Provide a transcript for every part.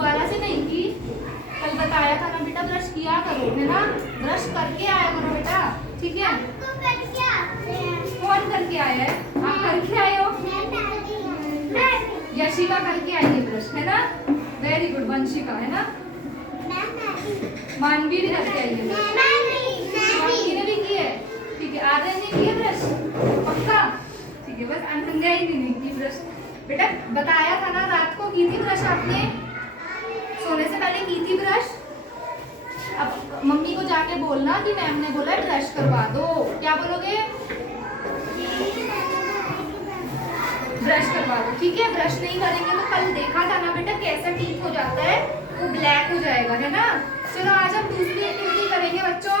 दोबारा से नहीं की, कल बताया था ना बेटा ब्रश किया करो, है ना, ब्रश करके आया करो बेटा, ठीक है। कौन करके आया है? आप करके आए हो? यशिका करके आई है ब्रश, है ना, वेरी गुड। वंशिका, है ना, मानवी भी करके आई है, मानवी ने भी की है, ठीक है। आर्यन ने की है ब्रश पक्का, ठीक है। बस अनन्या ही नहीं की ब्रश। बेटा बताया था ना रात को की थी ब्रश, आपने सोने से पहले की थी ब्रश। अब मम्मी को जाके बोलना कि मैम ने बोला है ब्रश करवा दो। क्या बोलोगे? ब्रश करवा दो, ठीक है। ब्रश नहीं करेंगे तो कल देखा था ना बेटा कैसा टीथ हो जाता है, वो ब्लैक हो जाएगा, है ना। चलो आज हम दूसरी एक्टिविटी करेंगे बच्चों,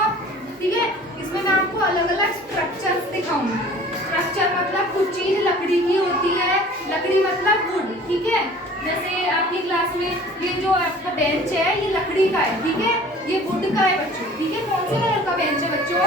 ठीक है। इसमें मैं आपको अलग अलग स्ट्रक्चर्स दिखाऊंगी। स्ट्रक्चर मतलब कुछ चीज लकड़ी की होती है, लकड़ी मतलब वुड, ठीक है। जैसे आपकी क्लास में ये जो आपका बेंच है ये लकड़ी का है, ठीक है, ये वुड का है बच्चों, ठीक है। कौन से कलर का बेंच है बच्चों?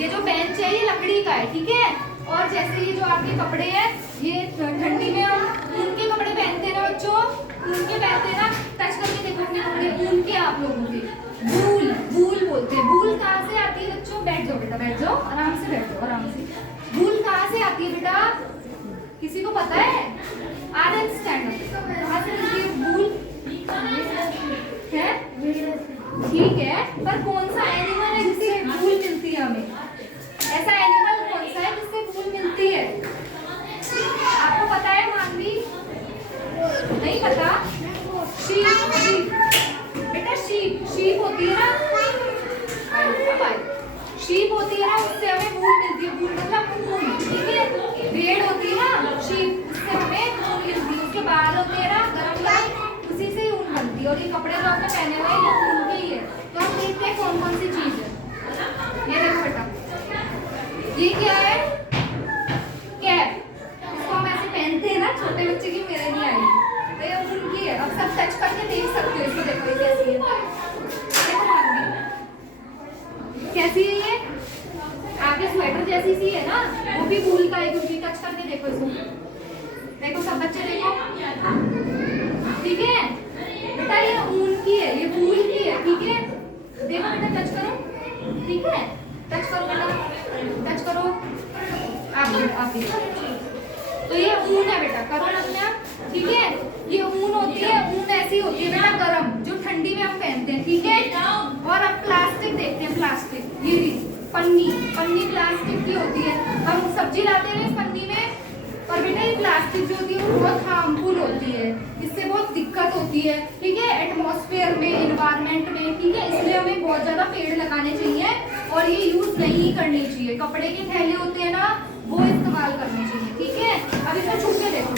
ये जो बेंच है ये लकड़ी का है, ठीक है। और जैसे ये जो आपके कपड़े हैं, ये ठंडी में हम ऊन के कपड़े पहनते हैं ना बच्चों, ऊन के पहनते हैं ना, टच करके देखो अपने कपड़े ऊन के, आप लोगों के वूल, वूल बोलते हैं। वूल कहाँ से आती है बच्चों? बैठ जाओ बेटा, बैठ जाओ, आराम से बैठ जाओ, आराम से। वूल कहाँ से आती है बेटा? किसी को पता है? आधे स्टैंड कहाँ से मिलती है वूल? है, ठीक है, पर कौन सा एनिमल है जिससे वूल मिलती है हमें? ऐसा एनिमल कौन सा है जिससे वूल मिलती है? आपको पता है मानवी? नहीं पता? शीप, शीप बेटा, शीप, शीप होती है ना, शीप होती है ना, उससे हमें वूल मिलती है। वूल मतलब ऊन, ठीक है। भेड़ होती है ना शीप, उससे हमें ऊन मिलती है। उसके बाल होते हैं ना गरम गरम, उसी से ही ऊन बनती है। और ये कपड़े जो आपने पहने हुए हैं ये ऊन के ही है। तो हम देखते हैं कौन कौन सी चीज है। ये देखो बेटा, ये क्या है? कैप। इसको हम ऐसे पहनते हैं ना, छोटे बच्चे की, मेरे नहीं आई, तो ये ऊन की है। अब सब टच करके देख सकते हो इसको, देखो ये कैसी है, देखो मानवी कैसी है ये? आपके स्वेटर जैसी सी है ना, वो भी वूल का है, क्योंकि टच करके देखो इसको, देखो सब बच्चे देखो, ठीक है बेटा, ये ऊन की है, ये वूल की है, ठीक है। देखो बेटा, टच करो, ठीक है, टच करो बेटा, टच करो आप भी। तो ये ऊन है बेटा, करो ना, ठीक है। ये ऊन होती है, ऊन ऐसी होती है बेटा गरम, जो ठंडी में हम पहनते हैं, ठीक है। और अब प्लास्टिक देखते हैं, प्लास्टिक, ये भी पन्नी, पन्नी प्लास्टिक की होती है। हम सब्जी लाते हैं इस पन्नी में, पर बेटा ये प्लास्टिक जो होती है वो बहुत हार्मफुल होती है, इससे बहुत दिक्कत होती है, ठीक है, एटमॉस्फेयर में, इन्वायरमेंट में, ठीक है। इसलिए हमें बहुत ज्यादा पेड़ लगाने चाहिए और ये यूज नहीं करनी चाहिए। कपड़े के थैले होते हैं ना, वो इस्तेमाल करने चाहिए, ठीक है। अब इसको छू के देखो,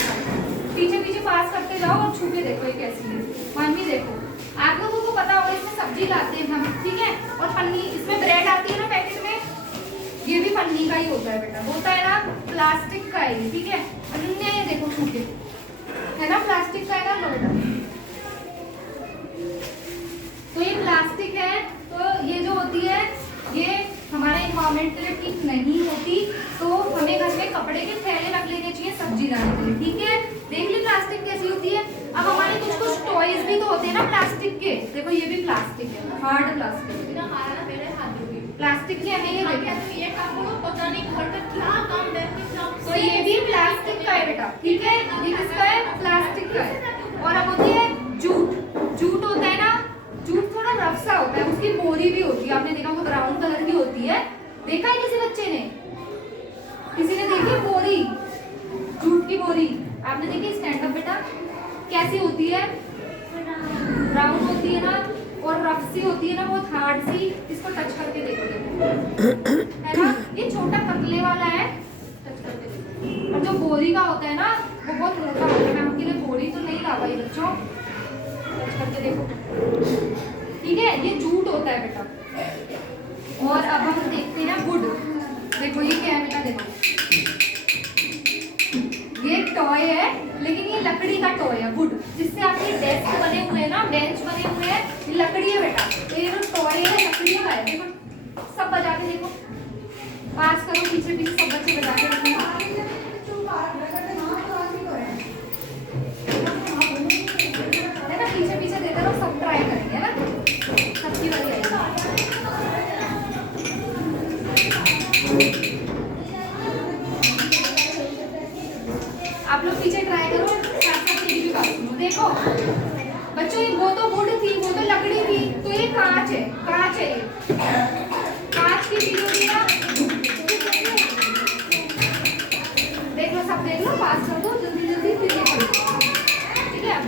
पीछे पीछे पास करते जाओ और छू के देखो ये कैसी है। मानवी देखो, आप लोगों को पता होगा इसमें सब्जी लाते हैं हम, ठीक है। और पन्नी, इसमें ब्रेड आती है ना पैकेट में, ये भी पन्नी का ही होता है बेटा, होता है ना, प्लास्टिक का है, ठीक है। अनन्या ये देखो छू के, है ना, प्लास्टिक का है ना बेटा। तो ये प्लास्टिक है, तो ये जो होती है ये हमारे एनवायरमेंट के लिए ठीक नहीं होती। तो हमें घर में कपड़े के थैले रख लेने चाहिए सब्जी लाने के लिए, ठीक है। देख ली प्लास्टिक कैसी होती है। अब हमारे कुछ कुछ टॉयज भी तो होते हैं ना प्लास्टिक के, देखो ये भी प्लास्टिक है, हार्ड प्लास्टिक, प्लास्टिक के हमें ये काम करो, पता नहीं घर का क्या काम है। तो ये भी प्लास्टिक का है बेटा, ठीक है, ये किसका है? प्लास्टिक का है। और अब होती है जूट, जूट होता है ना, जूट थोड़ा रफ सा होता है, उसकी बोरी भी होती है, आपने देखा होगा ब्राउन कलर की होती है, देखा है किसी बच्चे ने? किसी ने देखी बोरी, जूट की बोरी आपने देखी? स्टैंड अप बेटा, कैसी होती है? ब्राउन होती है ना, और रफ सी होती है ना, बहुत हार्ड सी। इसको टच करके देखो, देखो है ना, ये छोटा पतले वाला है, टच करके देखो। और जो बोरी का होता है ना वो बहुत मोटा होता है। मैं आपके लिए बोरी तो नहीं ला पाई बच्चों, टच करके देखो, ठीक है, ये जूट होता है बेटा। और अब हम देखते हैं वुड, देखो ये क्या है बेटा, देखो ये टॉय है, लेकिन ये लकड़ी का टॉय है, वुड, जिससे आपके डेस्क बने हुए हैं ना, बेंच बने हुए हैं, ये लकड़ी है बेटा। तो ये जो टॉय है लकड़ी का है, देखो सब बजा के देखो, पास करो, पीछे पीछे सब बच्चे बजा के रखो। ये वाली आएगी। आप लोग पीछे ट्राई करो, साथ साथ मेरी भी बात सुनो। देखो बच्चों, ये वो तो वुड थी, वो तो लकड़ी थी, तो ये कांच है, कांच है, ये कांच की चीज होती है ना। देख लो, सब देख लो, पास कर दो जल्दी जल्दी, फिर ये करो, ठीक है। अब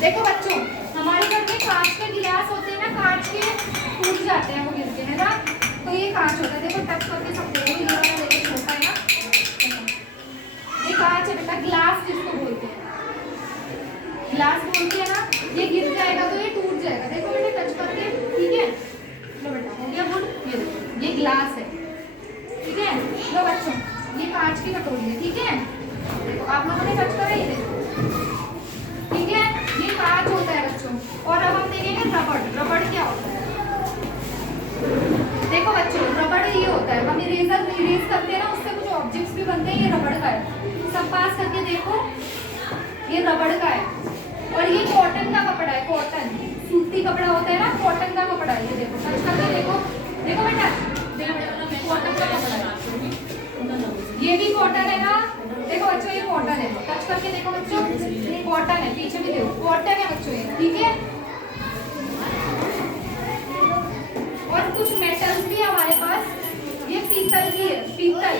देखो बच्चों, हमारे घर में कांच के गिलास होते हैं ना, कांच के टूट जाते हैं, वो गिरते हैं ना, तो ये कांच होता है। देखो टच करके सब देखो, ये वाला देखो छोटा है ना, ये कांच है बेटा, गिलास जिसको बोलते हैं, गिलास बोलते हैं ना। ये गिर जाएगा तो ये टूट जाएगा। देखो बेटा टच करके, ठीक है। लो बेटा, हो गया गुड। ये देखो, ये गिलास है, ठीक है। लो बच्चों, ये कांच की कटोरी है, ठीक है। देखो आप लोगों ने टच करा, ये देखो, ठीक है। ये कांच होता है बच्चों। और अब हम देखेंगे रबड़। रबड़ क्या होता है? देखो बच्चों, रबड़ ये होता है, हम इरेजर इरेज करते हैं ना, उससे कुछ ऑब्जेक्ट्स भी बनते हैं, ये रबड़ का है। सब पास करके देखो, ये रबड़ का है। और ये कॉटन का कपड़ा है, कॉटन, सूती कपड़ा होता है ना, कॉटन का कपड़ा है। ये देखो, टच करके देखो, देखो बेटा, देखो कॉटन का कपड़ा है। ये भी कॉटन है ना, देखो बच्चों, ये कॉटन है। टच करके देखो बच्चों, ये कॉटन है, पीछे भी देखो, कॉटन है बच्चों ये, ठीक है। और कुछ मेटल्स भी हमारे पास, ये पीतल की है, पीतल।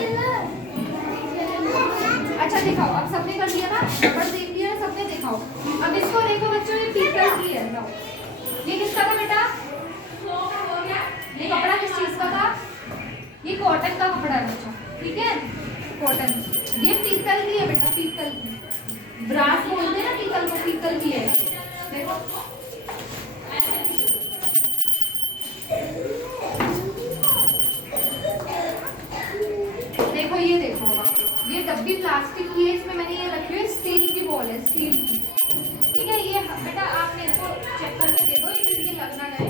अच्छा दिखाओ, अब सबने कर दिया ना, रबड़ देख लिया ना सबने, दिखाओ। अब इसको देखो बच्चों, ये पीतल की है। ये किसका था बेटा? ये कपड़ा किस चीज का था? ये कॉटन का कपड़ा है बच्चों, ठीक है, कॉटन। ये पीतल की है बेटा, पीतल की, ब्रास बोलते हैं ना पीतल को, पीतल की है। देखो देखो, ये देखो, ये डब्बी प्लास्टिक की है, इसमें मैंने ये रखी हुई स्टील की बॉल है, स्टील की, ठीक है। ये बेटा आप मेरे को चेक करके दे दो, ये किसी के लग ना जाए।